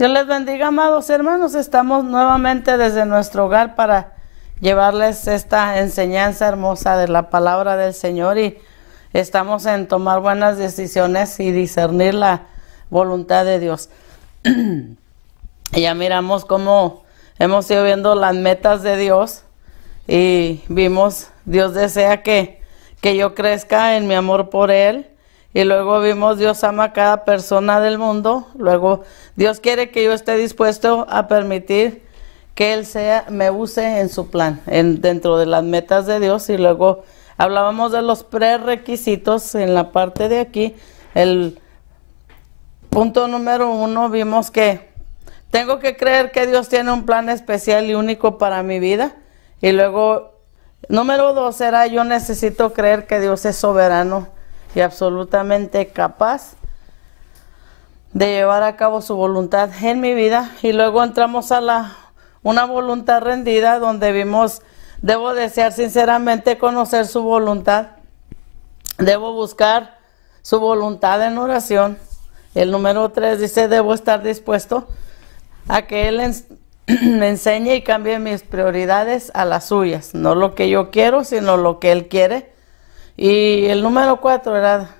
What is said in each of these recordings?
Dios les bendiga, amados hermanos. Estamos nuevamente desde nuestro hogar para llevarles esta enseñanza hermosa de la palabra del Señor, y estamos en tomar buenas decisiones y discernir la voluntad de Dios. Ya miramos cómo hemos ido viendo las metas de Dios y vimos, Dios desea que yo crezca en mi amor por Él. Y luego vimos, Dios ama a cada persona del mundo. Luego, Dios quiere que yo esté dispuesto a permitir que Él me use en su plan, dentro de las metas de Dios. Y luego hablábamos de los prerequisitos en la parte de aquí. El punto número 1, vimos que tengo que creer que Dios tiene un plan especial y único para mi vida. Y luego, número 2 era, yo necesito creer que Dios es soberano y absolutamente capaz de llevar a cabo su voluntad en mi vida. Y luego entramos a una voluntad rendida, donde vimos, debo desear sinceramente conocer su voluntad, debo buscar su voluntad en oración. El número 3 dice, debo estar dispuesto a que Él me enseñe y cambie mis prioridades a las suyas, no lo que yo quiero, sino lo que Él quiere. Y el número 4 era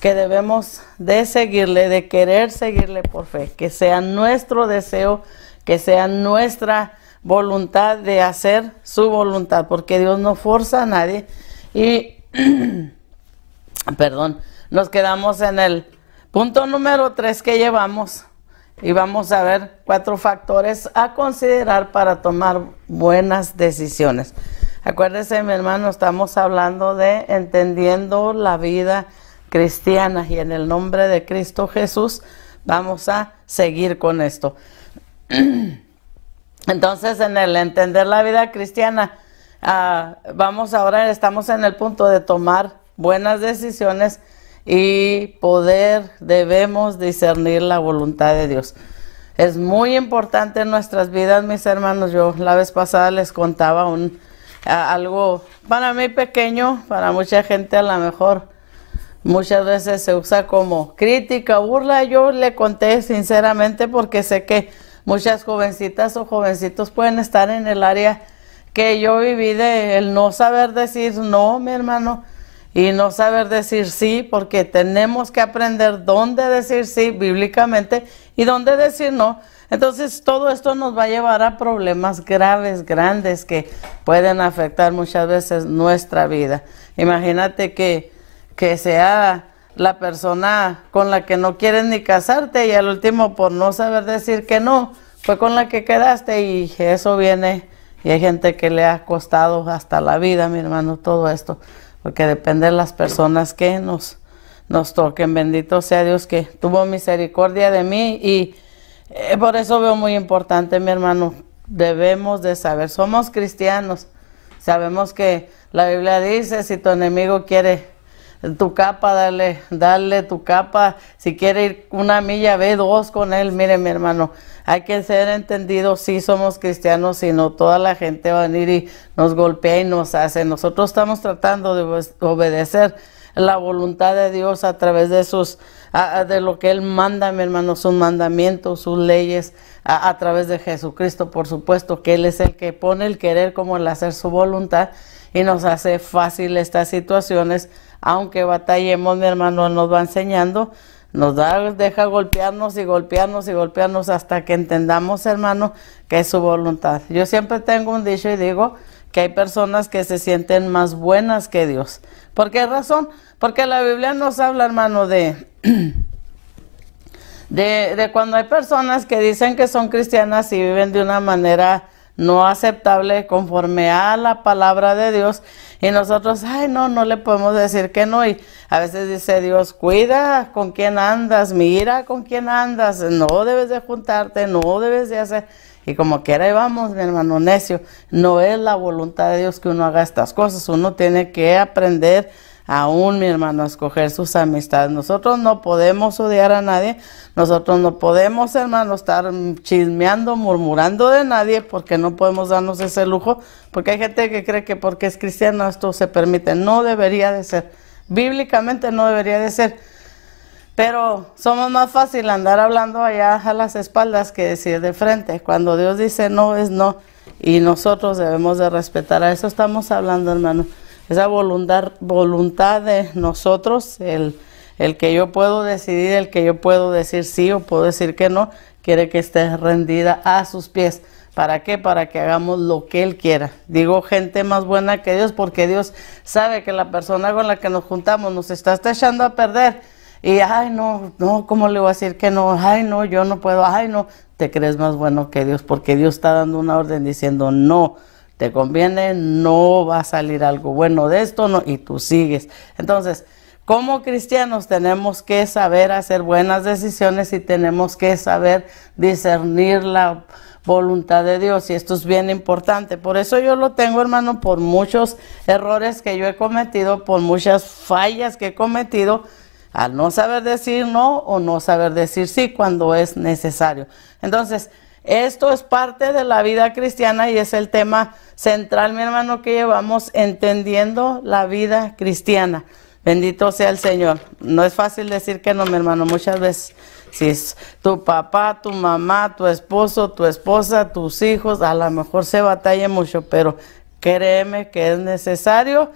que debemos de seguirle, de querer seguirle por fe, que sea nuestro deseo, que sea nuestra voluntad de hacer su voluntad, porque Dios no forza a nadie. Y, perdón, nos quedamos en el punto número 3 que llevamos, y vamos a ver 4 factores a considerar para tomar buenas decisiones. Acuérdese, mi hermano, estamos hablando de entendiendo la vida cristiana, y en el nombre de Cristo Jesús vamos a seguir con esto. Entonces, en el entender la vida cristiana, estamos en el punto de tomar buenas decisiones y debemos discernir la voluntad de Dios. Es muy importante en nuestras vidas, mis hermanos. Yo la vez pasada les contaba algo para mí pequeño, para mucha gente a lo mejor muchas veces se usa como crítica, burla. Yo le conté sinceramente porque sé que muchas jovencitas o jovencitos pueden estar en el área que yo viví, de el no saber decir no, mi hermano, y no saber decir sí, porque tenemos que aprender dónde decir sí bíblicamente y dónde decir no. Entonces, todo esto nos va a llevar a problemas graves, grandes, que pueden afectar muchas veces nuestra vida. Imagínate que sea la persona con la que no quieres ni casarte, y al último, por no saber decir que no, fue con la que quedaste, y eso viene, y hay gente que le ha costado hasta la vida, mi hermano, todo esto, porque depende de las personas que nos toquen. Bendito sea Dios que tuvo misericordia de mí, y por eso veo muy importante, mi hermano, debemos de saber, somos cristianos, sabemos que la Biblia dice, si tu enemigo quiere tu capa, dale tu capa, si quiere ir 1 milla, ve 2 con él. Mire, mi hermano, hay que ser entendidos, sí somos cristianos, si no toda la gente va a venir y nos golpea y nos hace. Nosotros estamos tratando de obedecer la voluntad de Dios a través de lo que Él manda, mi hermano, sus mandamientos, sus leyes, a través de Jesucristo, por supuesto, que Él es el que pone el querer como el hacer su voluntad, y nos hace fácil estas situaciones, aunque batallemos, mi hermano, nos va enseñando, deja golpearnos y golpearnos y golpearnos hasta que entendamos, hermano, que es su voluntad. Yo siempre tengo un dicho y digo que hay personas que se sienten más buenas que Dios. ¿Por qué razón? Porque la Biblia nos habla, hermano, de cuando hay personas que dicen que son cristianas y viven de una manera no aceptable conforme a la palabra de Dios, y nosotros, no le podemos decir que no. Y a veces dice Dios, cuida con quién andas, mira con quién andas, no debes de juntarte, no debes de hacer. Y como quiera ahí vamos, mi hermano necio. No es la voluntad de Dios que uno haga estas cosas. Uno tiene que aprender aún, mi hermano, a escoger sus amistades. Nosotros no podemos odiar a nadie. Nosotros no podemos, hermano, estar chismeando, murmurando de nadie, porque no podemos darnos ese lujo. Porque hay gente que cree que porque es cristiano esto se permite. No debería de ser. Bíblicamente no debería de ser. Pero somos más fácil andar hablando allá a las espaldas que decir de frente. Cuando Dios dice no, es no. Y nosotros debemos de respetar. A eso estamos hablando, hermano. Esa voluntad de nosotros, el que yo puedo decidir, el que yo puedo decir sí o puedo decir que no, quiere que esté rendida a sus pies. ¿Para qué? Para que hagamos lo que Él quiera. Digo gente más buena que Dios porque Dios sabe que la persona con la que nos juntamos nos está echando a perder. Y, ay, no, ¿cómo le voy a decir que no? Ay, no, yo no puedo, ay, no. Te crees más bueno que Dios porque Dios está dando una orden diciendo no. Te conviene, no va a salir algo bueno de esto, no, y tú sigues. Entonces, como cristianos tenemos que saber hacer buenas decisiones y tenemos que saber discernir la voluntad de Dios, y esto es bien importante. Por eso yo lo tengo, hermano, por muchos errores que yo he cometido, por muchas fallas que he cometido, al no saber decir no o no saber decir sí cuando es necesario. Entonces, esto es parte de la vida cristiana y es el tema central, mi hermano, que llevamos entendiendo la vida cristiana. Bendito sea el Señor. No es fácil decir que no, mi hermano. Muchas veces, si es tu papá, tu mamá, tu esposo, tu esposa, tus hijos, a lo mejor se batalla mucho, pero créeme que es necesario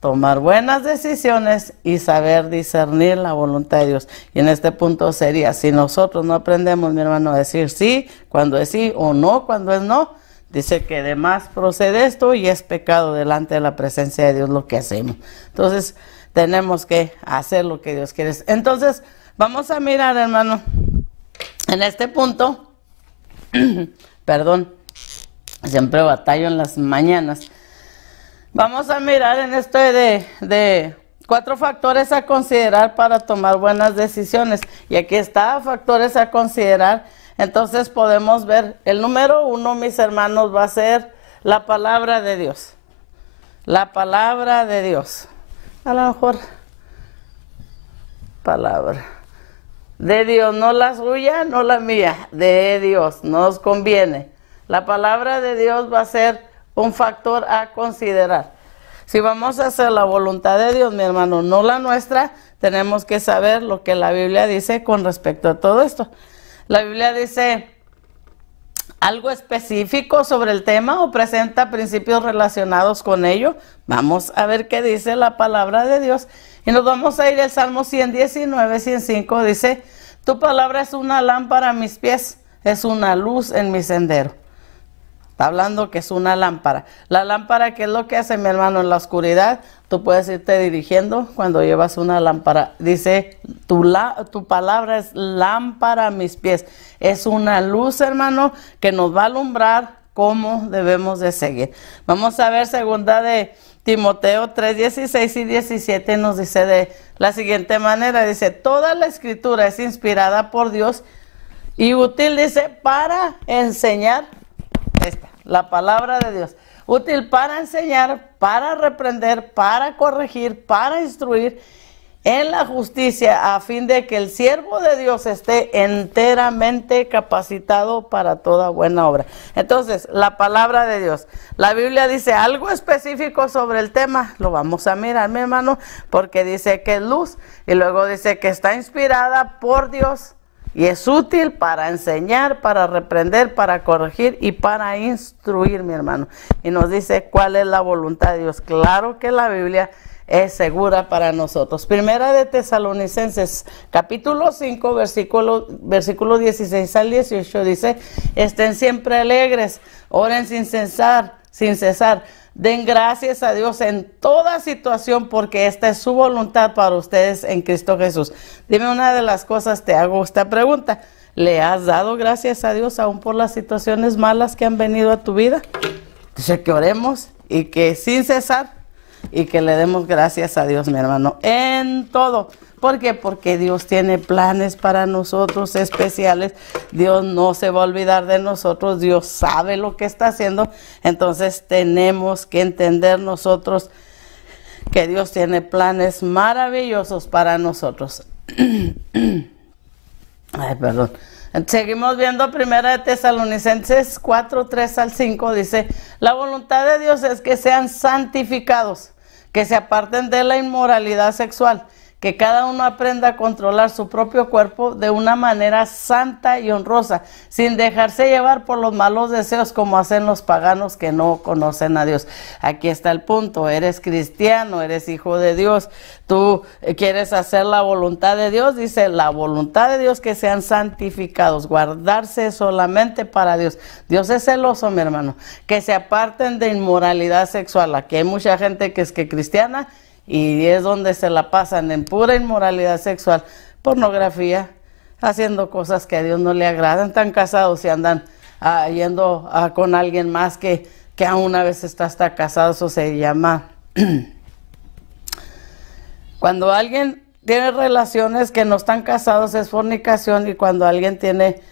tomar buenas decisiones y saber discernir la voluntad de Dios. Y en este punto sería, si nosotros no aprendemos, mi hermano, a decir sí cuando es sí o no cuando es no, dice que de más procede esto y es pecado delante de la presencia de Dios lo que hacemos. Entonces, tenemos que hacer lo que Dios quiere. Entonces, vamos a mirar, hermano, en este punto, perdón, siempre batallo en las mañanas. Vamos a mirar en esto de 4 factores a considerar para tomar buenas decisiones. Y aquí está, factores a considerar. Entonces podemos ver, el número 1, mis hermanos, va a ser la palabra de Dios. La palabra de Dios. A lo mejor, palabra de Dios, no la suya, no la mía, de Dios, nos conviene. La palabra de Dios va a ser un factor a considerar. Si vamos a hacer la voluntad de Dios, mi hermano, no la nuestra, tenemos que saber lo que la Biblia dice con respecto a todo esto. La Biblia dice algo específico sobre el tema o presenta principios relacionados con ello. Vamos a ver qué dice la palabra de Dios. Y nos vamos a ir al Salmo 119, 105. Dice, tu palabra es una lámpara a mis pies, es una luz en mi sendero. Está hablando que es una lámpara. La lámpara, ¿qué es lo que hace, mi hermano? En la oscuridad, tú puedes irte dirigiendo cuando llevas una lámpara. Dice, tu palabra es lámpara a mis pies. Es una luz, hermano, que nos va a alumbrar cómo debemos de seguir. Vamos a ver segunda de Timoteo 3, 16 y 17 nos dice de la siguiente manera. Dice, toda la escritura es inspirada por Dios y útil, dice, para enseñar. La palabra de Dios, útil para enseñar, para reprender, para corregir, para instruir en la justicia, a fin de que el siervo de Dios esté enteramente capacitado para toda buena obra. Entonces, la palabra de Dios, la Biblia dice algo específico sobre el tema, lo vamos a mirar, mi hermano, porque dice que es luz, y luego dice que está inspirada por Dios, y es útil para enseñar, para reprender, para corregir y para instruir, mi hermano. Y nos dice cuál es la voluntad de Dios. Claro que la Biblia es segura para nosotros. Primera de Tesalonicenses, capítulo 5, versículo 16 al 18, dice, estén siempre alegres, oren sin cesar. Den gracias a Dios en toda situación porque esta es su voluntad para ustedes en Cristo Jesús. Dime una de las cosas, te hago esta pregunta. ¿Le has dado gracias a Dios aún por las situaciones malas que han venido a tu vida? Dice que oremos y que sin cesar y que le demos gracias a Dios, mi hermano, en todo. ¿Por qué? Porque Dios tiene planes para nosotros especiales. Dios no se va a olvidar de nosotros. Dios sabe lo que está haciendo. Entonces tenemos que entender nosotros que Dios tiene planes maravillosos para nosotros. Ay, perdón. Seguimos viendo Primera de Tesalonicenses 4, 3 al 5. Dice, la voluntad de Dios es que sean santificados, que se aparten de la inmoralidad sexual, que cada uno aprenda a controlar su propio cuerpo de una manera santa y honrosa, sin dejarse llevar por los malos deseos como hacen los paganos que no conocen a Dios. Aquí está el punto: eres cristiano, eres hijo de Dios, tú quieres hacer la voluntad de Dios, dice la voluntad de Dios, que sean santificados, guardarse solamente para Dios. Dios es celoso, mi hermano, que se aparten de inmoralidad sexual. Aquí hay mucha gente que es cristiana y es donde se la pasan en pura inmoralidad sexual, pornografía, haciendo cosas que a Dios no le agradan. Están casados y andan yendo con alguien más que aún una vez está casado. Eso se llama cuando alguien tiene relaciones que no están casados, es fornicación, y cuando alguien tiene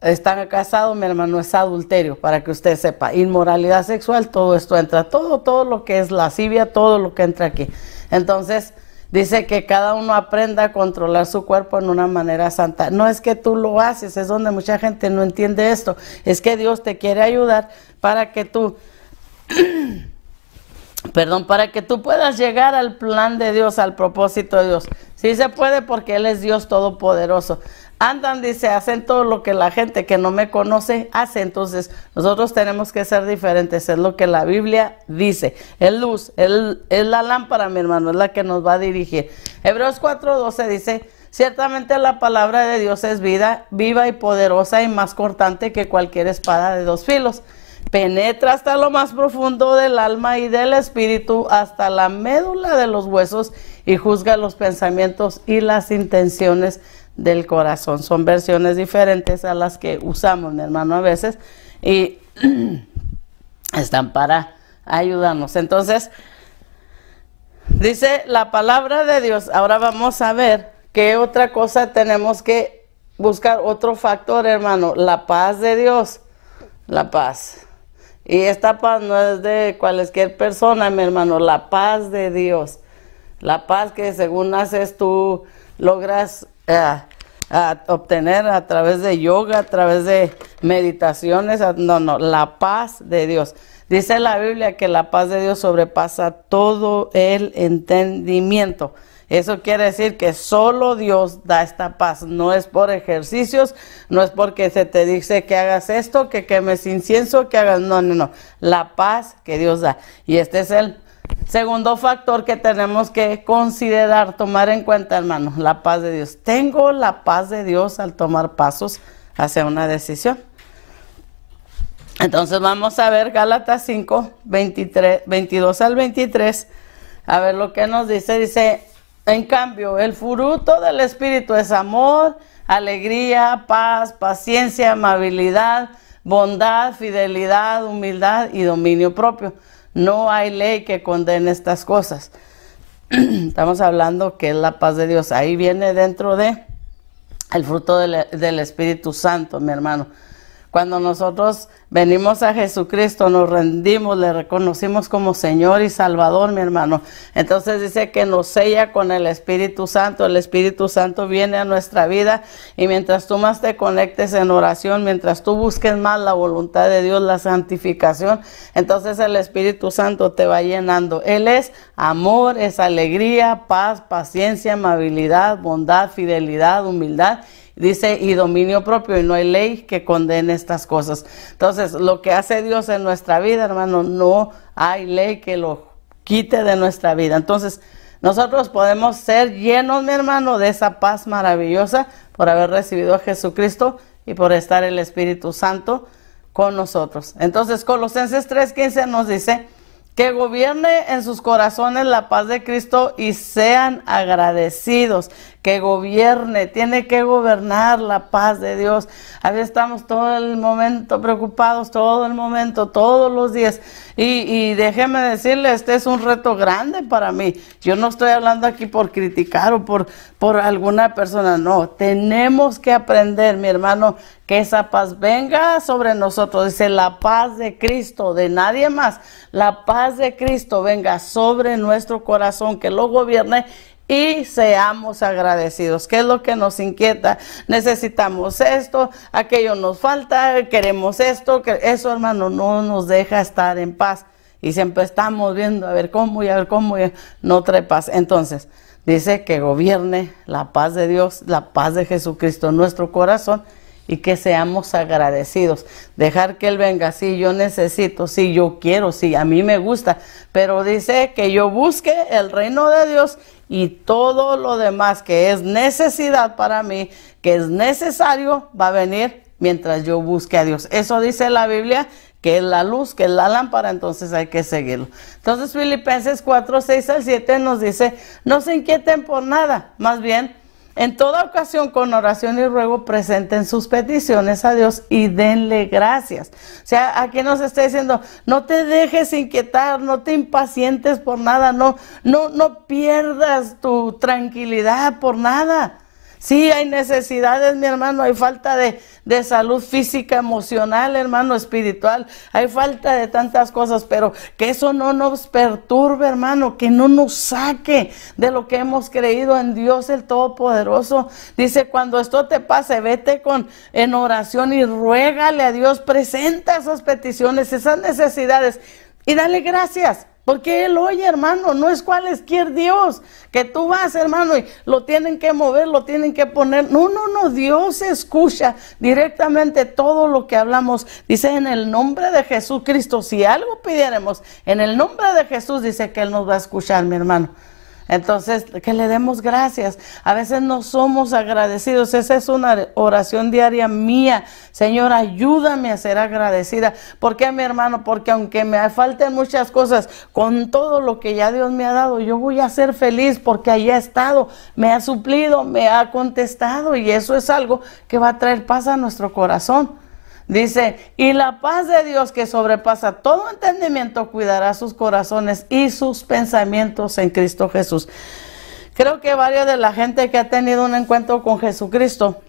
están casados, mi hermano, es adulterio, para que usted sepa. Inmoralidad sexual, todo esto entra, todo lo que es lascivia, todo lo que entra aquí. Entonces, dice que cada uno aprenda a controlar su cuerpo en una manera santa. No es que tú lo haces, es donde mucha gente no entiende esto. Es que Dios te quiere ayudar para que tú, para que tú puedas llegar al plan de Dios, al propósito de Dios. Sí se puede, porque Él es Dios todopoderoso. Andan, dice, hacen todo lo que la gente que no me conoce hace. Entonces, nosotros tenemos que ser diferentes. Es lo que la Biblia dice. Es luz, es la lámpara, mi hermano, es la que nos va a dirigir. Hebreos 4:12 dice: ciertamente la palabra de Dios es vida, viva y poderosa, y más cortante que cualquier espada de dos filos. Penetra hasta lo más profundo del alma y del espíritu, hasta la médula de los huesos, y juzga los pensamientos y las intenciones del corazón. Son versiones diferentes a las que usamos, mi hermano, a veces, y están para ayudarnos. Entonces, dice la palabra de Dios. Ahora vamos a ver qué otra cosa tenemos que buscar, otro factor, hermano: la paz de Dios. La paz. Y esta paz no es de cualquier persona, mi hermano, la paz de Dios. La paz que según haces tú logras obtener a través de yoga, a través de meditaciones. No, la paz de Dios. Dice la Biblia que la paz de Dios sobrepasa todo el entendimiento. Eso quiere decir que solo Dios da esta paz. No es por ejercicios, no es porque se te dice que hagas esto, que quemes incienso, que hagas... No. La paz que Dios da. Y este es el segundo factor que tenemos que considerar, tomar en cuenta, hermano: la paz de Dios. Tengo la paz de Dios al tomar pasos hacia una decisión. Entonces vamos a ver Gálatas 5, 22 al 23. A ver lo que nos dice. Dice: en cambio, el fruto del Espíritu es amor, alegría, paz, paciencia, amabilidad, bondad, fidelidad, humildad y dominio propio. No hay ley que condene estas cosas. Estamos hablando que es la paz de Dios. Ahí viene dentro de el fruto del Espíritu Santo, mi hermano. Cuando nosotros venimos a Jesucristo, nos rendimos, le reconocimos como Señor y Salvador, mi hermano. Entonces dice que nos sella con el Espíritu Santo. El Espíritu Santo viene a nuestra vida, y mientras tú más te conectes en oración, mientras tú busques más la voluntad de Dios, la santificación, entonces el Espíritu Santo te va llenando. Él es amor, es alegría, paz, paciencia, amabilidad, bondad, fidelidad, humildad. Dice, y dominio propio, y no hay ley que condene estas cosas. Entonces, lo que hace Dios en nuestra vida, hermano, no hay ley que lo quite de nuestra vida. Entonces, nosotros podemos ser llenos, mi hermano, de esa paz maravillosa por haber recibido a Jesucristo y por estar el Espíritu Santo con nosotros. Entonces, Colosenses 3:15 nos dice: que gobierne en sus corazones la paz de Cristo y sean agradecidos. Que gobierne, tiene que gobernar la paz de Dios. A veces estamos todo el momento preocupados, todo el momento, todos los días. Y déjeme decirle, este es un reto grande para mí. Yo no estoy hablando aquí por criticar o por alguna persona, no. Tenemos que aprender, mi hermano, que esa paz venga sobre nosotros. Dice, la paz de Cristo, de nadie más. La paz de Cristo venga sobre nuestro corazón, que lo gobierne y seamos agradecidos. ¿Qué es lo que nos inquieta? Necesitamos esto, aquello nos falta, queremos esto, que eso, hermano, no nos deja estar en paz. y siempre estamos viendo a ver cómo y a ver cómo, y no trae paz. Entonces, dice que gobierne la paz de Dios, la paz de Jesucristo en nuestro corazón y que seamos agradecidos. Dejar que Él venga, sí, yo necesito, sí, yo quiero, sí, a mí me gusta, pero dice que yo busque el reino de Dios y todo lo demás que es necesidad para mí, que es necesario, va a venir mientras yo busque a Dios. Eso dice la Biblia, que es la luz, que es la lámpara, entonces hay que seguirlo. Entonces Filipenses 4, 6 al 7 nos dice, no se inquieten por nada, más bien, en toda ocasión con oración y ruego presenten sus peticiones a Dios y denle gracias. O sea, aquí nos está diciendo, no te dejes inquietar, no te impacientes por nada, no pierdas tu tranquilidad por nada. Sí, hay necesidades, mi hermano, hay falta de salud física, emocional, hermano, espiritual, hay falta de tantas cosas, pero que eso no nos perturbe, hermano, que no nos saque de lo que hemos creído en Dios el Todopoderoso. Dice, cuando esto te pase, vete en oración y ruégale a Dios, presenta esas peticiones, esas necesidades y dale gracias. Porque Él oye, hermano, no es cualquier Dios que tú vas, hermano, y lo tienen que mover, lo tienen que poner. No, Dios escucha directamente todo lo que hablamos. Dice, en el nombre de Jesucristo, si algo pidiéramos, en el nombre de Jesús, dice que Él nos va a escuchar, mi hermano. Entonces, que le demos gracias. A veces no somos agradecidos. Esa es una oración diaria mía. Señor, ayúdame a ser agradecida. ¿Por qué, mi hermano? Porque aunque me falten muchas cosas, con todo lo que ya Dios me ha dado, yo voy a ser feliz porque ahí ha estado, me ha suplido, me ha contestado, y eso es algo que va a traer paz a nuestro corazón. Dice, y la paz de Dios que sobrepasa todo entendimiento cuidará sus corazones y sus pensamientos en Cristo Jesús. Creo que varios de la gente que ha tenido un encuentro con Jesucristo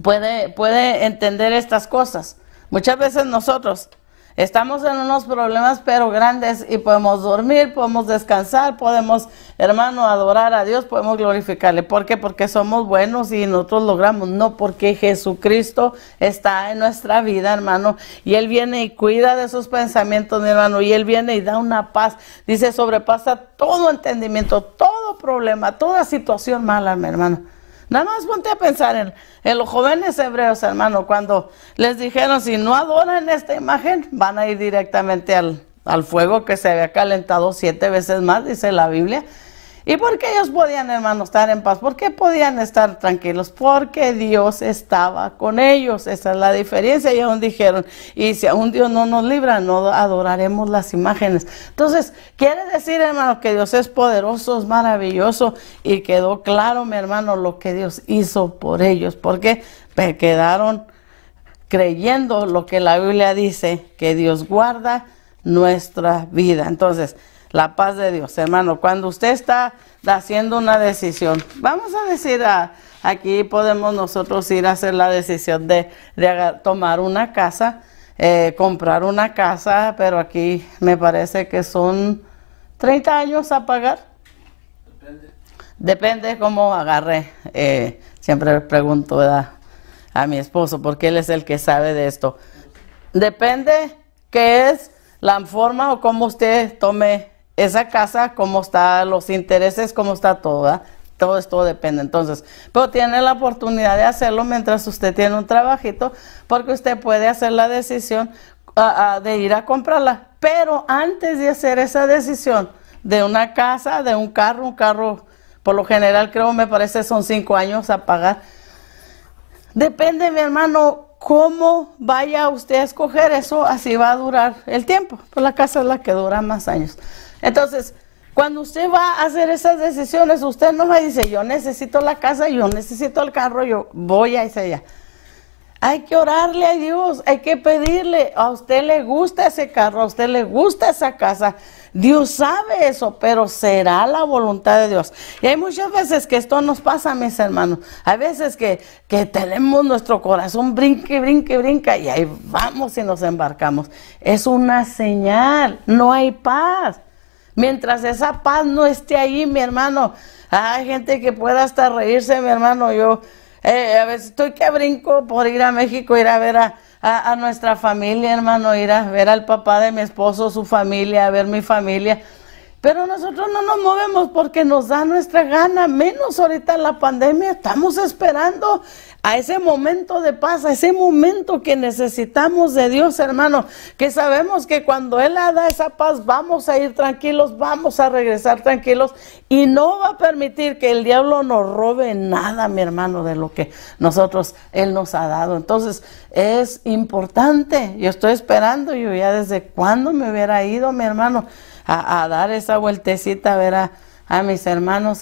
puede entender estas cosas. Muchas veces nosotros estamos en unos problemas pero grandes y podemos dormir, podemos descansar, podemos, hermano, adorar a Dios, podemos glorificarle. ¿Por qué? Porque somos buenos y nosotros logramos. No, porque Jesucristo está en nuestra vida, hermano, y Él viene y cuida de sus pensamientos, mi hermano, y Él viene y da una paz. Dice, sobrepasa todo entendimiento, todo problema, toda situación mala, mi hermano. Nada más ponte a pensar en los jóvenes hebreos, hermano, cuando les dijeron, si no adoran esta imagen, van a ir directamente al fuego que se había calentado 7 veces más, dice la Biblia. ¿Y por qué ellos podían, hermano, estar en paz? ¿Por qué podían estar tranquilos? Porque Dios estaba con ellos. Esa es la diferencia. Y aún dijeron, y si aún Dios no nos libra, no adoraremos las imágenes. Entonces, quiere decir, hermano, que Dios es poderoso, es maravilloso, y quedó claro, mi hermano, lo que Dios hizo por ellos. Porque quedaron creyendo lo que la Biblia dice, que Dios guarda nuestra vida. Entonces, la paz de Dios, hermano, cuando usted está haciendo una decisión, vamos a decir, aquí podemos nosotros ir a hacer la decisión de tomar una casa, comprar una casa, pero aquí me parece que son 30 años a pagar. Depende cómo agarre. Siempre pregunto a mi esposo, porque él es el que sabe de esto. Depende qué es la forma o cómo usted tome esa casa, cómo están los intereses, cómo está todo, ¿verdad? Todo esto depende. Entonces, pero tiene la oportunidad de hacerlo mientras usted tiene un trabajito, porque usted puede hacer la decisión de ir a comprarla. Pero antes de hacer esa decisión de una casa, de un carro, por lo general creo, me parece son 5 años a pagar. Depende, mi hermano, cómo vaya usted a escoger eso, así va a durar el tiempo. Pues la casa es la que dura más años. Entonces, cuando usted va a hacer esas decisiones, usted no me dice, yo necesito la casa, yo necesito el carro, yo voy a esa allá. Hay que orarle a Dios, hay que pedirle, a usted le gusta ese carro, a usted le gusta esa casa. Dios sabe eso, pero será la voluntad de Dios. Y hay muchas veces que esto nos pasa, mis hermanos. Hay veces que tenemos nuestro corazón brinca, y ahí vamos y nos embarcamos. Es una señal, no hay paz. Mientras esa paz no esté ahí, mi hermano, hay gente que pueda hasta reírse, mi hermano. Yo a veces estoy que brinco por ir a México, ir a ver a a nuestra familia, hermano, ir a ver al papá de mi esposo, su familia, a ver mi familia. Pero nosotros no nos movemos porque nos da nuestra gana, menos ahorita en la pandemia. Estamos esperando a ese momento de paz, a ese momento que necesitamos de Dios, hermano, que sabemos que cuando Él da esa paz vamos a ir tranquilos, vamos a regresar tranquilos y no va a permitir que el diablo nos robe nada, mi hermano, de lo que Él nos ha dado. Entonces es importante, yo estoy esperando, yo ya desde cuándo me hubiera ido, mi hermano, a dar esa vueltecita a ver a mis hermanos,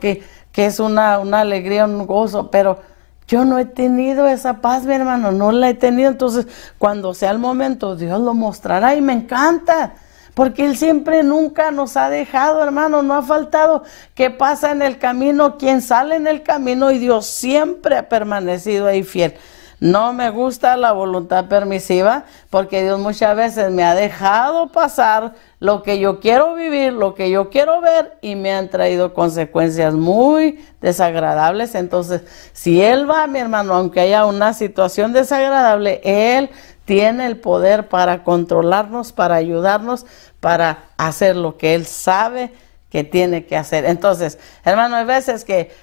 que es una alegría, un gozo, pero yo no he tenido esa paz, mi hermano, no la he tenido. Entonces, cuando sea el momento, Dios lo mostrará y me encanta, porque Él siempre, nunca nos ha dejado, hermano, no ha faltado que pasa en el camino, quien sale en el camino, y Dios siempre ha permanecido ahí fiel. No me gusta la voluntad permisiva, porque Dios muchas veces me ha dejado pasar lo que yo quiero vivir, lo que yo quiero ver, y me han traído consecuencias muy desagradables. Entonces, si Él va, mi hermano, aunque haya una situación desagradable, Él tiene el poder para controlarnos, para ayudarnos, para hacer lo que Él sabe que tiene que hacer. Entonces, hermano, hay veces que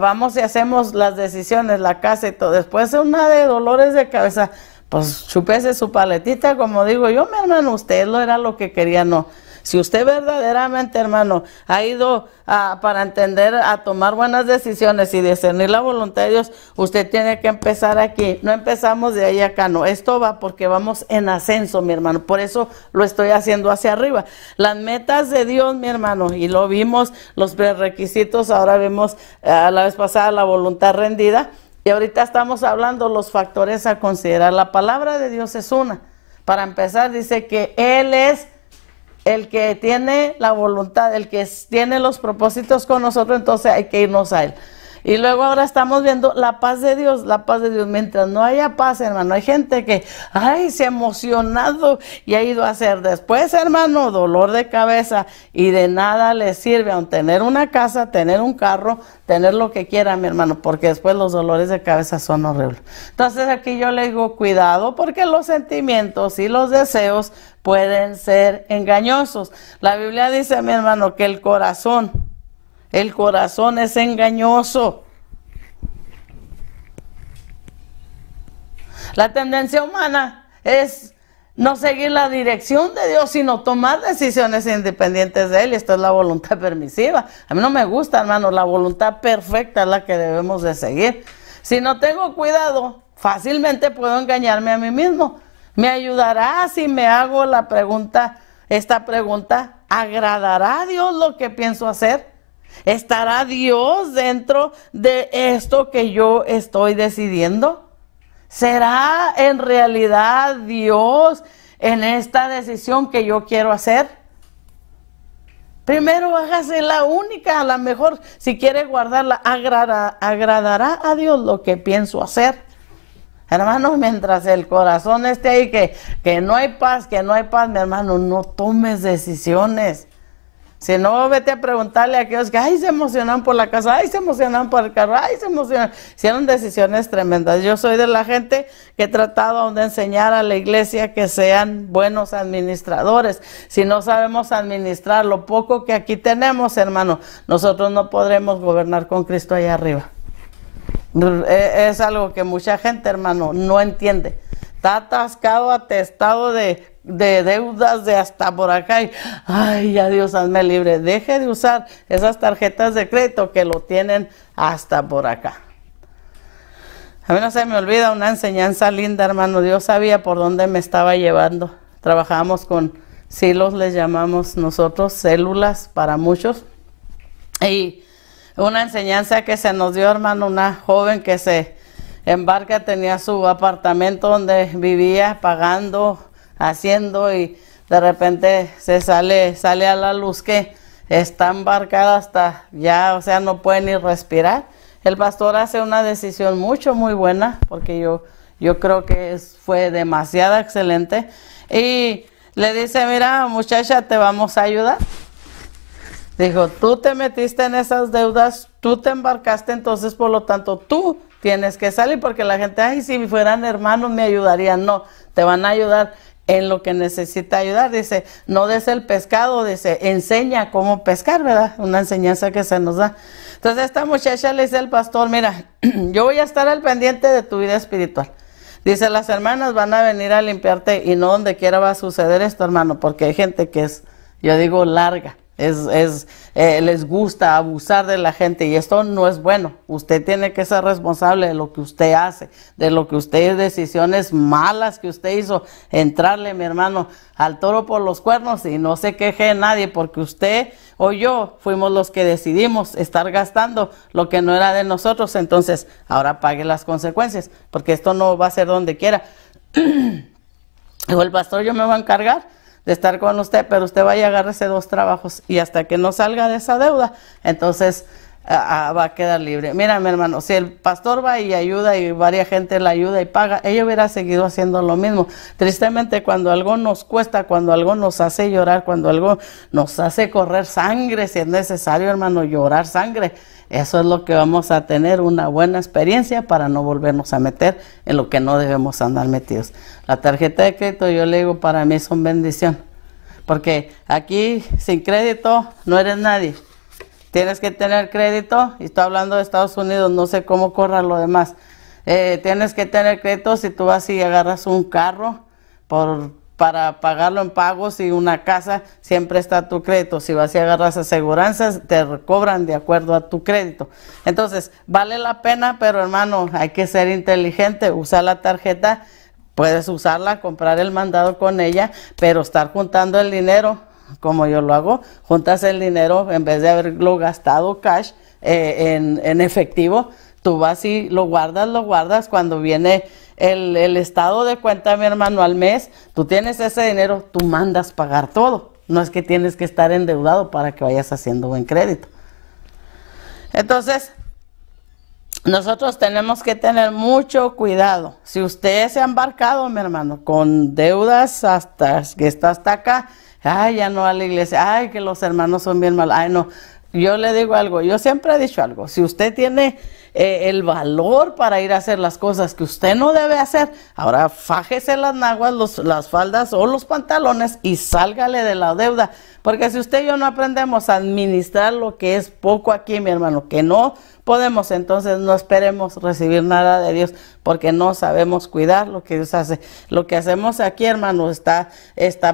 vamos y hacemos las decisiones, la casa y todo. Después de una de dolores de cabeza, pues chúpese su paletita, como digo yo, mi hermano, usted lo era lo que quería, no. Si usted verdaderamente, hermano, ha ido para entender, a tomar buenas decisiones y discernir la voluntad de Dios, usted tiene que empezar aquí. No empezamos de ahí acá, no. Esto va porque vamos en ascenso, mi hermano. Por eso lo estoy haciendo hacia arriba. Las metas de Dios, mi hermano, y lo vimos, los prerequisitos, ahora vimos la vez pasada la voluntad rendida. Y ahorita estamos hablando los factores a considerar. La palabra de Dios es una. Para empezar, dice que Él es el que tiene la voluntad, el que tiene los propósitos con nosotros, entonces hay que irnos a Él. Y luego ahora estamos viendo la paz de Dios, la paz de Dios. Mientras no haya paz, hermano, hay gente que, se ha emocionado y ha ido a hacer después, hermano, dolor de cabeza, y de nada le sirve aun tener una casa, tener un carro, tener lo que quiera, mi hermano, porque después los dolores de cabeza son horribles. Entonces aquí yo le digo, cuidado, porque los sentimientos y los deseos pueden ser engañosos. La Biblia dice, mi hermano, que el corazón es engañoso. La tendencia humana es no seguir la dirección de Dios, sino tomar decisiones independientes de Él. Y esto es la voluntad permisiva. A mí no me gusta, hermano, la voluntad perfecta es la que debemos de seguir. Si no tengo cuidado, fácilmente puedo engañarme a mí mismo. Me ayudará si me hago esta pregunta, ¿agradará a Dios lo que pienso hacer? ¿Estará Dios dentro de esto que yo estoy decidiendo? ¿Será en realidad Dios en esta decisión que yo quiero hacer? Primero hágase la única, a lo mejor si quiere guardarla, ¿agradará a Dios lo que pienso hacer? Hermano, mientras el corazón esté ahí, que no hay paz, mi hermano, no tomes decisiones. Si no, vete a preguntarle a aquellos que, se emocionan por la casa, se emocionan por el carro, se emocionan. Hicieron decisiones tremendas. Yo soy de la gente que he tratado de enseñar a la iglesia que sean buenos administradores. Si no sabemos administrar lo poco que aquí tenemos, hermano, nosotros no podremos gobernar con Cristo allá arriba. Es algo que mucha gente, hermano, no entiende. Está atascado, atestado de deudas de hasta por acá. Y, ya Dios, hazme libre. Deje de usar esas tarjetas de crédito que lo tienen hasta por acá. A mí no se me olvida una enseñanza linda, hermano. Dios sabía por dónde me estaba llevando. Trabajamos con silos, les llamamos nosotros, células para muchos. Y una enseñanza que se nos dio, hermano, una joven que se embarca, tenía su apartamento donde vivía pagando, haciendo, y de repente sale a la luz que está embarcada hasta ya, o sea, no puede ni respirar. El pastor hace una decisión muy buena, porque yo creo que fue demasiado excelente, y le dice, mira, muchacha, te vamos a ayudar. Dijo, tú te metiste en esas deudas, tú te embarcaste, entonces por lo tanto tú tienes que salir, porque la gente, ay, si fueran hermanos me ayudarían. No, te van a ayudar en lo que necesita ayudar. Dice, no des el pescado, dice, enseña cómo pescar, ¿verdad? Una enseñanza que se nos da. Entonces esta muchacha le dice al pastor, mira, yo voy a estar al pendiente de tu vida espiritual. Dice, las hermanas van a venir a limpiarte y no donde quiera va a suceder esto, hermano, porque hay gente que es, yo digo, larga. Les gusta abusar de la gente y esto no es bueno. Usted tiene que ser responsable de lo que usted hace, de lo que usted, decisiones malas que usted hizo, entrarle, mi hermano, al toro por los cuernos y no se queje de nadie, porque usted o yo fuimos los que decidimos estar gastando lo que no era de nosotros. Entonces ahora pague las consecuencias, porque esto no va a ser donde quiera. Dijo el pastor, yo me voy a encargar de estar con usted, pero usted vaya a agarrarse 2 trabajos y hasta que no salga de esa deuda, entonces va a quedar libre. Mira, mi hermano, si el pastor va y ayuda y varias gente la ayuda y paga, ella hubiera seguido haciendo lo mismo. Tristemente, cuando algo nos cuesta, cuando algo nos hace llorar, cuando algo nos hace correr sangre, si es necesario, hermano, llorar sangre, eso es lo que vamos a tener, una buena experiencia para no volvernos a meter en lo que no debemos andar metidos. La tarjeta de crédito, yo le digo, para mí es una bendición, porque aquí sin crédito no eres nadie. Tienes que tener crédito, y estoy hablando de Estados Unidos, no sé cómo corra lo demás. Tienes que tener crédito si tú vas y agarras un carro para pagarlo en pagos, y una casa, siempre está tu crédito. Si vas y agarras aseguranzas, te cobran de acuerdo a tu crédito. Entonces, vale la pena, pero hermano, hay que ser inteligente, usar la tarjeta, puedes usarla, comprar el mandado con ella, pero estar juntando el dinero, como yo lo hago, juntas el dinero en vez de haberlo gastado cash en efectivo, tú vas y lo guardas cuando viene el estado de cuenta, mi hermano, al mes, tú tienes ese dinero, tú mandas pagar todo. No es que tienes que estar endeudado para que vayas haciendo buen crédito. Entonces, nosotros tenemos que tener mucho cuidado. Si usted se ha embarcado, mi hermano, con deudas hasta que está hasta acá, ay, ya no va a la iglesia, ay, que los hermanos son bien malos, ay, no. Yo le digo algo, yo siempre he dicho algo, si usted tiene el valor para ir a hacer las cosas que usted no debe hacer, ahora fájese las naguas, las faldas o los pantalones y sálgale de la deuda, porque si usted y yo no aprendemos a administrar lo que es poco aquí, mi hermano, que no podemos, entonces no esperemos recibir nada de Dios, porque no sabemos cuidar lo que Dios hace. Lo que hacemos aquí, hermano, está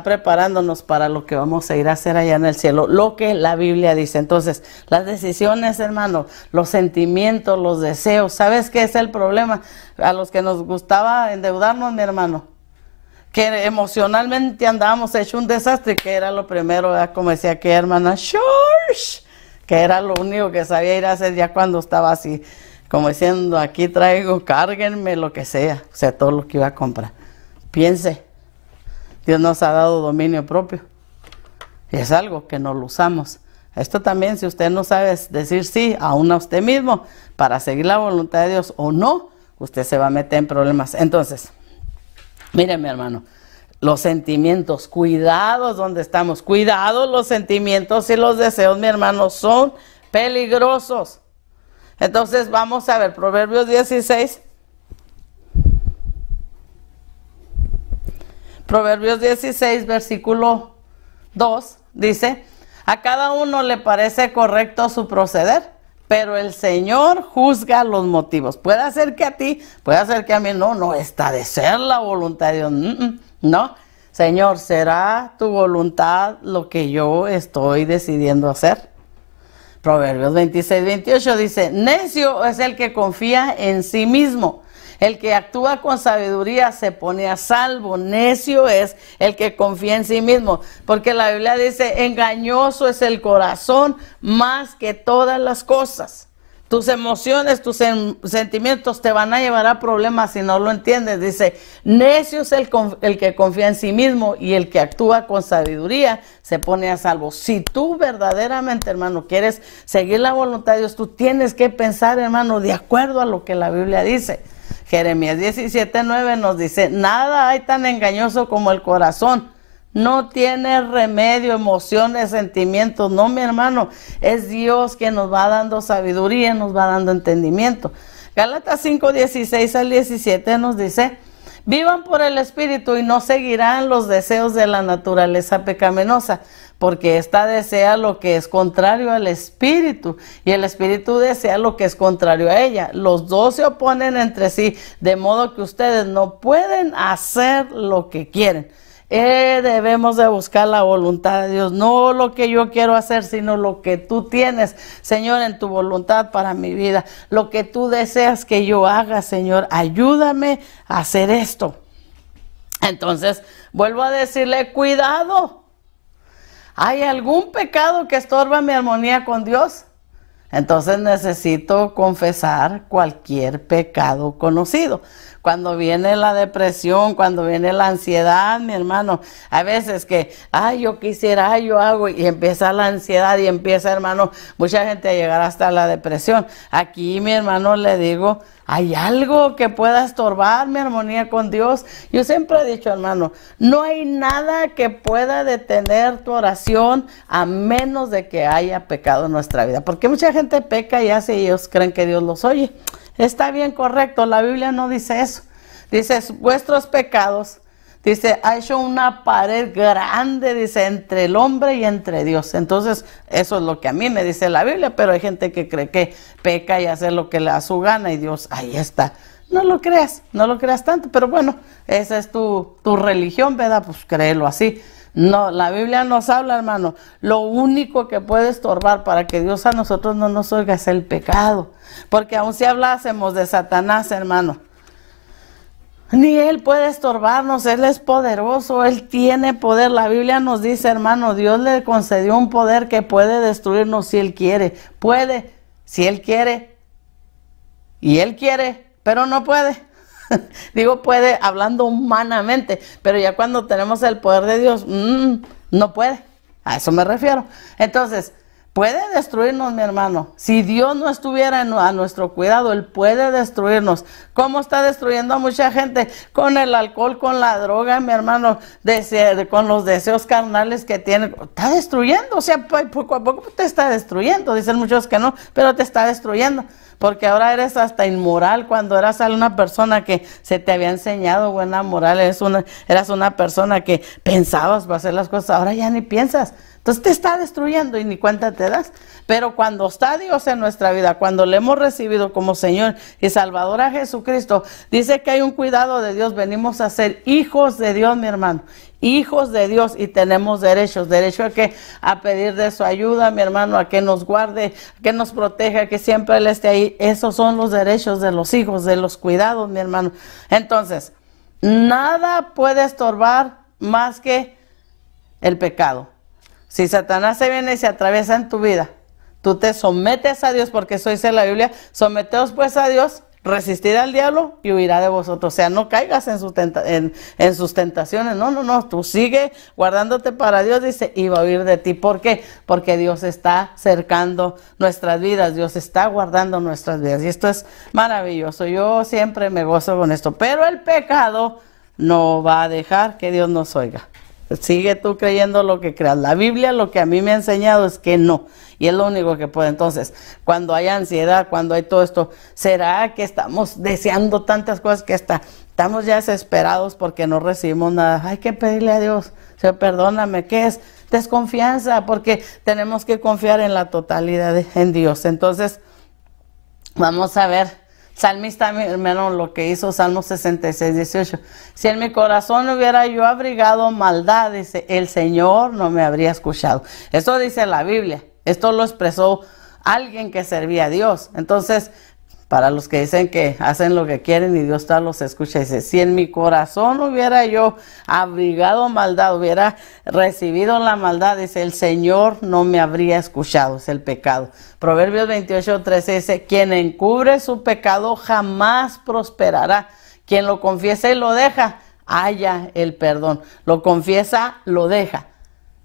preparándonos para lo que vamos a ir a hacer allá en el cielo, lo que la Biblia dice. Entonces, las decisiones, hermano, los sentimientos, los deseos, ¿sabes qué es el problema? A los que nos gustaba endeudarnos, mi hermano, que emocionalmente andábamos hecho un desastre, que era lo primero, ¿verdad? Como decía aquella hermana, ¡shush!, que era lo único que sabía ir a hacer ya cuando estaba así, como diciendo, aquí traigo, cárguenme lo que sea, o sea, todo lo que iba a comprar. Piense, Dios nos ha dado dominio propio, y es algo que no lo usamos. Esto también, si usted no sabe decir sí, aún a usted mismo, para seguir la voluntad de Dios o no, usted se va a meter en problemas. Entonces, mire, mi hermano, los sentimientos, cuidados donde estamos, cuidados los sentimientos y los deseos, mi hermano, son peligrosos. Entonces vamos a ver, Proverbios 16. Proverbios 16, versículo 2, dice, a cada uno le parece correcto su proceder, pero el Señor juzga los motivos. Puede ser que a ti, puede ser que a mí, no está de ser la voluntad de Dios. No, Señor, ¿será tu voluntad lo que yo estoy decidiendo hacer? Proverbios 26, 28 dice, necio es el que confía en sí mismo. El que actúa con sabiduría se pone a salvo. Necio es el que confía en sí mismo. Porque la Biblia dice, engañoso es el corazón más que todas las cosas. Tus emociones, tus sentimientos te van a llevar a problemas si no lo entiendes. Dice, necio es el que confía en sí mismo, y el que actúa con sabiduría se pone a salvo. Si tú verdaderamente, hermano, quieres seguir la voluntad de Dios, tú tienes que pensar, hermano, de acuerdo a lo que la Biblia dice. Jeremías 17:9 nos dice, nada hay tan engañoso como el corazón. No tiene remedio, emociones, sentimientos. No, mi hermano, es Dios que nos va dando sabiduría, nos va dando entendimiento. Gálatas 5, 16 al 17 nos dice: vivan por el Espíritu y no seguirán los deseos de la naturaleza pecaminosa, porque ésta desea lo que es contrario al Espíritu y el Espíritu desea lo que es contrario a ella. Los dos se oponen entre sí, de modo que ustedes no pueden hacer lo que quieren. Debemos de buscar la voluntad de Dios, no lo que yo quiero hacer, sino lo que tú tienes, Señor, en tu voluntad para mi vida. Lo que tú deseas que yo haga, Señor, ayúdame a hacer esto. Entonces, vuelvo a decirle, cuidado. ¿Hay algún pecado que estorba mi armonía con Dios? Entonces necesito confesar cualquier pecado conocido. Cuando viene la depresión, cuando viene la ansiedad, mi hermano, a veces que, yo quisiera, yo hago, y empieza la ansiedad y empieza, hermano, mucha gente a llegar hasta la depresión. Aquí, mi hermano, le digo, ¿hay algo que pueda estorbar mi armonía con Dios? Yo siempre he dicho, hermano, no hay nada que pueda detener tu oración a menos de que haya pecado en nuestra vida. Porque mucha gente peca y hace y ellos creen que Dios los oye. Está bien, correcto, la Biblia no dice eso. Dice, vuestros pecados, dice, ha hecho una pared grande, dice, entre el hombre y entre Dios. Entonces, eso es lo que a mí me dice la Biblia, pero hay gente que cree que peca y hace lo que le da su gana y Dios, ahí está. No lo creas tanto, pero bueno, esa es tu religión, ¿verdad? Pues créelo así. No, la Biblia nos habla, hermano, lo único que puede estorbar para que Dios a nosotros no nos oiga es el pecado. Porque aun si hablásemos de Satanás, hermano, ni él puede estorbarnos, él es poderoso, él tiene poder. La Biblia nos dice, hermano, Dios le concedió un poder que puede destruirnos si él quiere. Puede, si él quiere, y él quiere, pero no puede. Digo puede hablando humanamente, pero ya cuando tenemos el poder de Dios, no puede. A eso me refiero. Entonces, puede destruirnos, mi hermano. Si Dios no estuviera a nuestro cuidado, Él puede destruirnos. ¿Cómo está destruyendo a mucha gente? Con el alcohol, con la droga, mi hermano, con los deseos carnales que tiene. Está destruyendo, o sea, poco a poco te está destruyendo. Dicen muchos que no, pero te está destruyendo. Porque ahora eres hasta inmoral cuando eras una persona que se te había enseñado buena moral. Eras una persona que pensabas para hacer las cosas, ahora ya ni piensas. Entonces te está destruyendo y ni cuenta te das. Pero cuando está Dios en nuestra vida, cuando le hemos recibido como Señor y Salvador a Jesucristo, dice que hay un cuidado de Dios. Venimos a ser hijos de Dios, mi hermano. Hijos de Dios y tenemos derechos. Derecho a pedir de su ayuda, mi hermano, a que nos guarde, que nos proteja, que siempre Él esté ahí. Esos son los derechos de los hijos, de los cuidados, mi hermano. Entonces, nada puede estorbar más que el pecado. Si Satanás se viene y se atraviesa en tu vida, tú te sometes a Dios, porque eso dice la Biblia, someteos pues a Dios, resistid al diablo y huirá de vosotros. O sea, no caigas en sus tentaciones. No, tú sigue guardándote para Dios, dice, y va a huir de ti. ¿Por qué? Porque Dios está cercando nuestras vidas, Dios está guardando nuestras vidas. Y esto es maravilloso, yo siempre me gozo con esto. Pero el pecado no va a dejar que Dios nos oiga. Sigue tú creyendo lo que creas. La Biblia lo que a mí me ha enseñado es que no. Y es lo único que puede. Entonces, cuando hay ansiedad, cuando hay todo esto, ¿será que estamos deseando tantas cosas que estamos ya desesperados porque no recibimos nada? Hay que pedirle a Dios, Señor, perdóname. ¿Qué es? Desconfianza, porque tenemos que confiar en la totalidad en Dios. Entonces, vamos a ver. Salmista, hermano, lo que hizo Salmo 66, 18. Si en mi corazón hubiera yo abrigado maldad, dice, el Señor no me habría escuchado. Esto dice la Biblia. Esto lo expresó alguien que servía a Dios. Entonces, para los que dicen que hacen lo que quieren y Dios tal los escucha, dice, si en mi corazón hubiera yo abrigado maldad, hubiera recibido la maldad, dice, el Señor no me habría escuchado, es el pecado. Proverbios 28, 13 dice, quien encubre su pecado jamás prosperará. Quien lo confiesa y lo deja, halla el perdón. Lo confiesa, lo deja.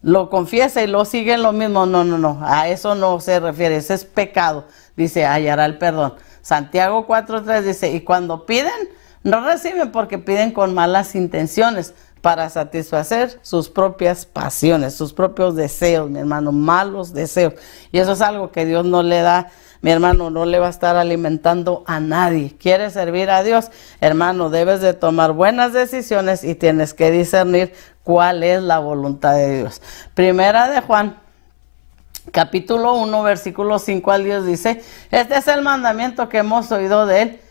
Lo confiesa y lo sigue en lo mismo. No, a eso no se refiere, ese es pecado. Dice, hallará el perdón. Santiago 4:3 dice, y cuando piden, no reciben porque piden con malas intenciones, para satisfacer sus propias pasiones, sus propios deseos, mi hermano, malos deseos. Y eso es algo que Dios no le da, mi hermano, no le va a estar alimentando a nadie. ¿Quieres servir a Dios? Hermano, debes de tomar buenas decisiones y tienes que discernir cuál es la voluntad de Dios. Primera de Juan, capítulo 1, versículos 5 al 10 dice, este es el mandamiento que hemos oído de Él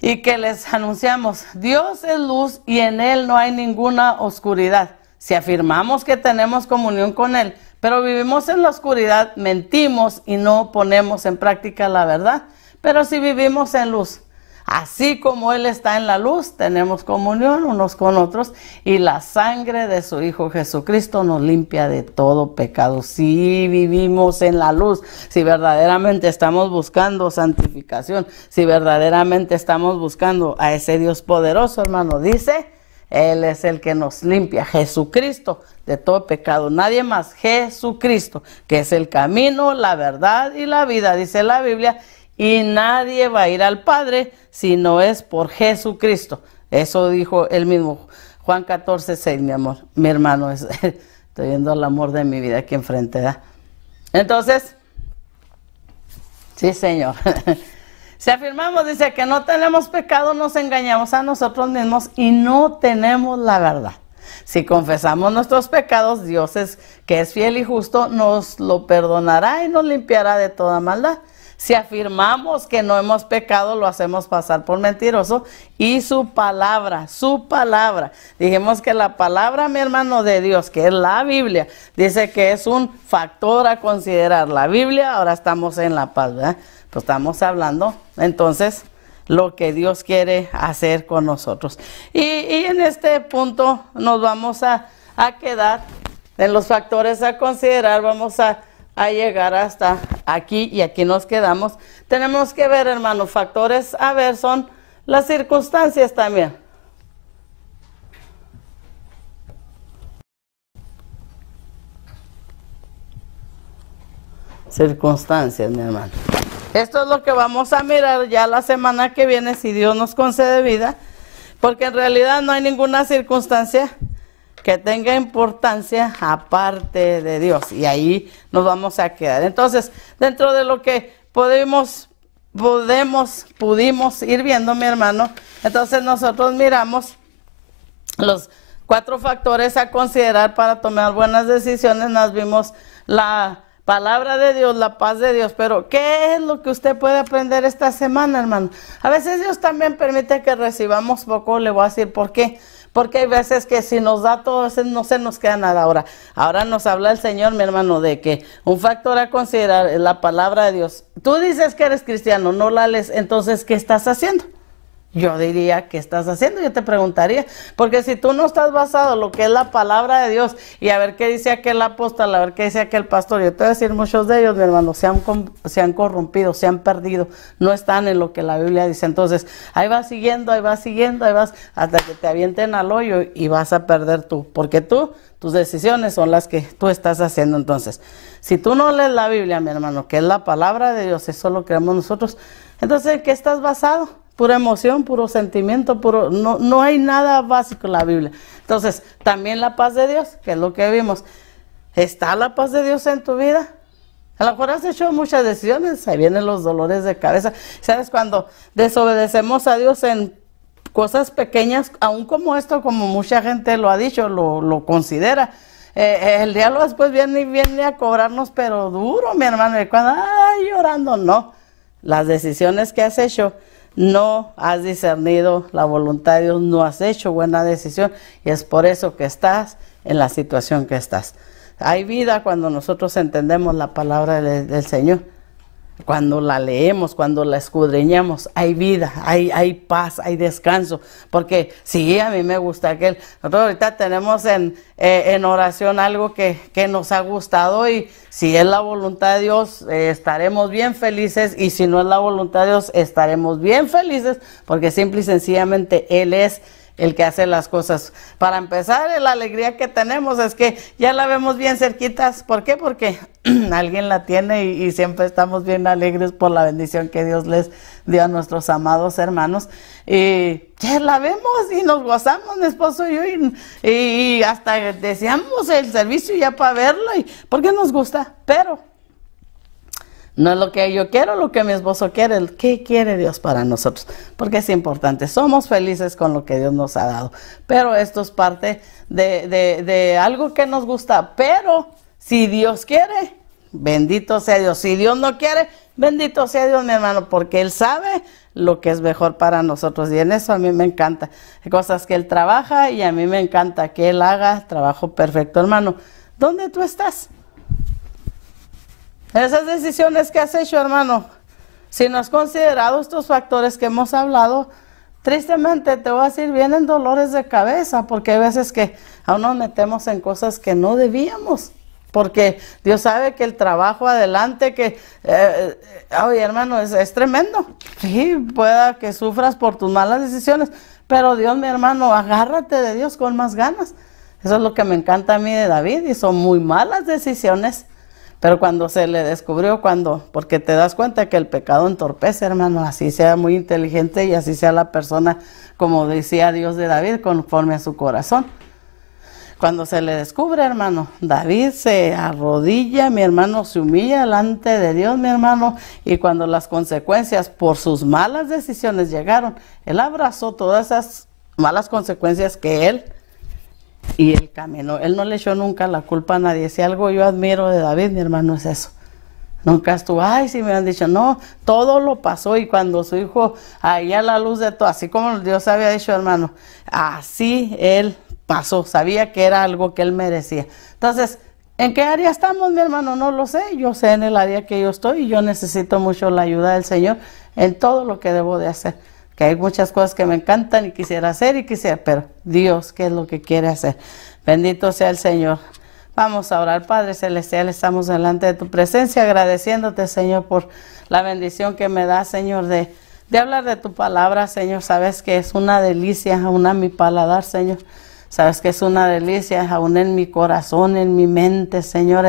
y que les anunciamos. Dios es luz y en Él no hay ninguna oscuridad. Si afirmamos que tenemos comunión con Él, pero vivimos en la oscuridad, mentimos y no ponemos en práctica la verdad. Pero si vivimos en luz, así como Él está en la luz, tenemos comunión unos con otros y la sangre de su Hijo Jesucristo nos limpia de todo pecado. Si vivimos en la luz, si verdaderamente estamos buscando santificación, si verdaderamente estamos buscando a ese Dios poderoso, hermano, dice, Él es el que nos limpia, Jesucristo, de todo pecado. Nadie más, Jesucristo, que es el camino, la verdad y la vida, dice la Biblia, y nadie va a ir al Padre si no es por Jesucristo. Eso dijo él mismo, Juan 14:6, mi amor, mi hermano, estoy viendo el amor de mi vida aquí enfrente, ¿verdad? Entonces, sí, Señor. Si afirmamos, dice, que no tenemos pecado, nos engañamos a nosotros mismos y no tenemos la verdad. Si confesamos nuestros pecados, Dios que es fiel y justo, nos lo perdonará y nos limpiará de toda maldad. Si afirmamos que no hemos pecado, lo hacemos pasar por mentiroso y su palabra, dijimos que la palabra, mi hermano, de Dios, que es la Biblia, dice que es un factor a considerar. La Biblia, ahora estamos en la paz, ¿verdad? Pues estamos hablando, entonces, lo que Dios quiere hacer con nosotros. Y en este punto nos vamos a quedar en los factores a considerar, vamos a llegar hasta aquí y aquí nos quedamos. Tenemos que ver, hermano, factores a ver son las circunstancias también. Circunstancias, mi hermano. Esto es lo que vamos a mirar ya la semana que viene, si Dios nos concede vida, porque en realidad no hay ninguna circunstancia que tenga importancia aparte de Dios, y ahí nos vamos a quedar. Entonces, dentro de lo que pudimos ir viendo, mi hermano, entonces nosotros miramos los 4 factores a considerar para tomar buenas decisiones. Nos vimos la palabra de Dios, la paz de Dios, pero ¿qué es lo que usted puede aprender esta semana, hermano? A veces Dios también permite que recibamos poco, le voy a decir por qué. Porque hay veces que si nos da todo, no se nos queda nada. Ahora nos habla el Señor, mi hermano, de que un factor a considerar es la palabra de Dios. Tú dices que eres cristiano, no la lees, entonces, ¿qué estás haciendo? Yo diría, ¿qué estás haciendo? Yo te preguntaría, porque si tú no estás basado en lo que es la palabra de Dios, y a ver qué dice aquel apóstol, a ver qué dice aquel pastor, yo te voy a decir, muchos de ellos, mi hermano, se han corrompido, se han perdido, no están en lo que la Biblia dice. Entonces, ahí vas siguiendo, hasta que te avienten al hoyo y vas a perder tú, porque tus decisiones son las que tú estás haciendo. Entonces, si tú no lees la Biblia, mi hermano, que es la palabra de Dios, eso lo creemos nosotros, entonces, ¿en qué estás basado? Pura emoción, puro sentimiento, no hay nada básico en la Biblia. Entonces, también la paz de Dios, que es lo que vimos. ¿Está la paz de Dios en tu vida? A lo mejor has hecho muchas decisiones, ahí vienen los dolores de cabeza. ¿Sabes? Cuando desobedecemos a Dios en cosas pequeñas, aún como esto, como mucha gente lo ha dicho, lo considera, el diablo después viene a cobrarnos, pero duro, mi hermano, y cuando, llorando, no. Las decisiones que has hecho, no has discernido la voluntad de Dios, no has hecho buena decisión, y es por eso que estás en la situación que estás. Hay vida cuando nosotros entendemos la palabra del Señor. Cuando la leemos, cuando la escudriñamos, hay vida, hay paz, hay descanso. Porque sí, a mí me gusta que nosotros ahorita tenemos en oración algo que nos ha gustado, y si es la voluntad de Dios, estaremos bien felices, y si no es la voluntad de Dios, estaremos bien felices, porque simple y sencillamente Él es el que hace las cosas. Para empezar, la alegría que tenemos es que ya la vemos bien cerquitas. ¿Por qué? Porque alguien la tiene y siempre estamos bien alegres por la bendición que Dios les dio a nuestros amados hermanos. Y ya la vemos y nos gozamos, mi esposo y yo, y hasta deseamos el servicio ya para verla, porque nos gusta, pero no es lo que yo quiero, lo que mi esposo quiere. ¿Qué quiere Dios para nosotros? Porque es importante. Somos felices con lo que Dios nos ha dado. Pero esto es parte de algo que nos gusta. Pero si Dios quiere, bendito sea Dios. Si Dios no quiere, bendito sea Dios, mi hermano, porque Él sabe lo que es mejor para nosotros. Y en eso a mí me encanta. Hay cosas que Él trabaja y a mí me encanta que Él haga trabajo perfecto, hermano. ¿Dónde tú estás? Esas decisiones que has hecho, hermano, si no has considerado estos factores que hemos hablado, tristemente te voy a decir, vienen dolores de cabeza, porque hay veces que aún nos metemos en cosas que no debíamos, porque Dios sabe que el trabajo adelante, oye, hermano, es tremendo. Sí, pueda que sufras por tus malas decisiones, pero Dios, mi hermano, agárrate de Dios con más ganas. Eso es lo que me encanta a mí de David, y son muy malas decisiones. Pero cuando se le descubrió, porque te das cuenta que el pecado entorpece, hermano, así sea muy inteligente y así sea la persona, como decía Dios de David, conforme a su corazón. Cuando se le descubre, hermano, David se arrodilla, mi hermano, se humilla delante de Dios, mi hermano, y cuando las consecuencias por sus malas decisiones llegaron, él abrazó todas esas malas consecuencias que él y él caminó. Él no le echó nunca la culpa a nadie. Si algo yo admiro de David, mi hermano, es eso. Nunca estuvo, ay, si me han dicho, no, todo lo pasó, y cuando su hijo, ahí a la luz de todo, así como Dios había dicho, hermano, así él pasó, sabía que era algo que él merecía. Entonces, ¿en qué área estamos, mi hermano? No lo sé, yo sé en el área que yo estoy, y yo necesito mucho la ayuda del Señor en todo lo que debo de hacer. Que hay muchas cosas que me encantan y quisiera hacer pero Dios, ¿qué es lo que quiere hacer? Bendito sea el Señor. Vamos a orar. Padre Celestial, estamos delante de tu presencia, agradeciéndote, Señor, por la bendición que me da, Señor, de hablar de tu palabra, Señor. Sabes que es una delicia aún a mi paladar, Señor. Sabes que es una delicia aún en mi corazón, en mi mente, Señor,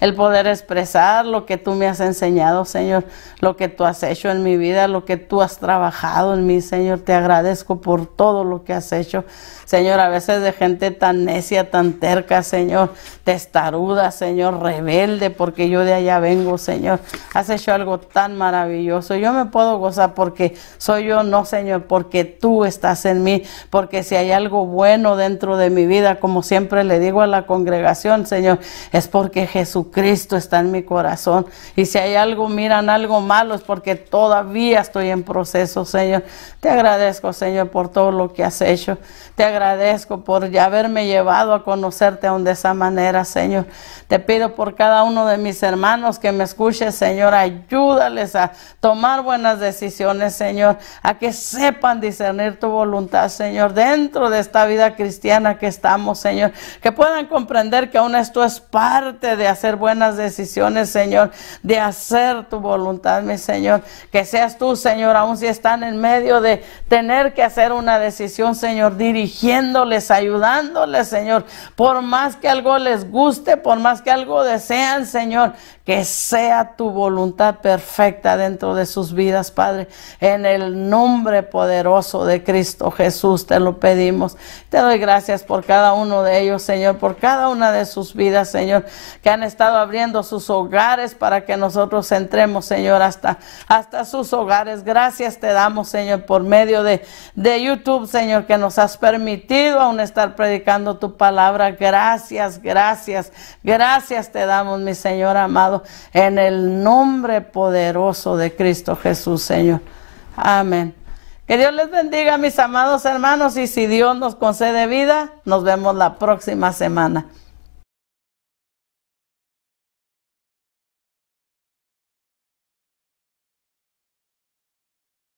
el poder expresar lo que tú me has enseñado, Señor, lo que tú has hecho en mi vida, lo que tú has trabajado en mí, Señor. Te agradezco por todo lo que has hecho, Señor, a veces de gente tan necia, tan terca, Señor, testaruda, Señor, rebelde, porque yo de allá vengo, Señor. Has hecho algo tan maravilloso. Yo me puedo gozar porque soy yo, no, Señor, porque tú estás en mí, porque si hay algo bueno dentro de mi vida, como siempre le digo a la congregación, Señor, es porque Jesucristo está en mi corazón. Y si hay algo, miran algo malo, es porque todavía estoy en proceso, Señor. Te agradezco, Señor, por todo lo que has hecho. Te agradezco por ya haberme llevado a conocerte aún de esa manera, Señor. Te pido por cada uno de mis hermanos que me escuche, Señor, ayúdales a tomar buenas decisiones, Señor, a que sepan discernir tu voluntad, Señor, dentro de esta vida cristiana que estamos, Señor, que puedan comprender que aún esto es parte de hacer buenas decisiones, Señor, de hacer tu voluntad, mi Señor, que seas tú, Señor, aún si están en medio de tener que hacer una decisión, Señor, dirigiéndoles, ayudándoles, Señor, por más que algo les guste, por más que algo desean, Señor, que sea tu voluntad perfecta dentro de sus vidas, Padre. En el nombre poderoso de Cristo Jesús te lo pedimos. Te doy gracias por cada uno de ellos, Señor, por cada una de sus vidas, Señor, que han estado abriendo sus hogares para que nosotros entremos, Señor, hasta sus hogares. Gracias te damos, Señor, por medio de YouTube, Señor, que nos has permitido aún estar predicando tu palabra. Gracias, gracias, gracias te damos, mi Señor amado, en el nombre poderoso de Cristo Jesús, Señor. Amén. Que Dios les bendiga, mis amados hermanos, y si Dios nos concede vida, nos vemos la próxima semana.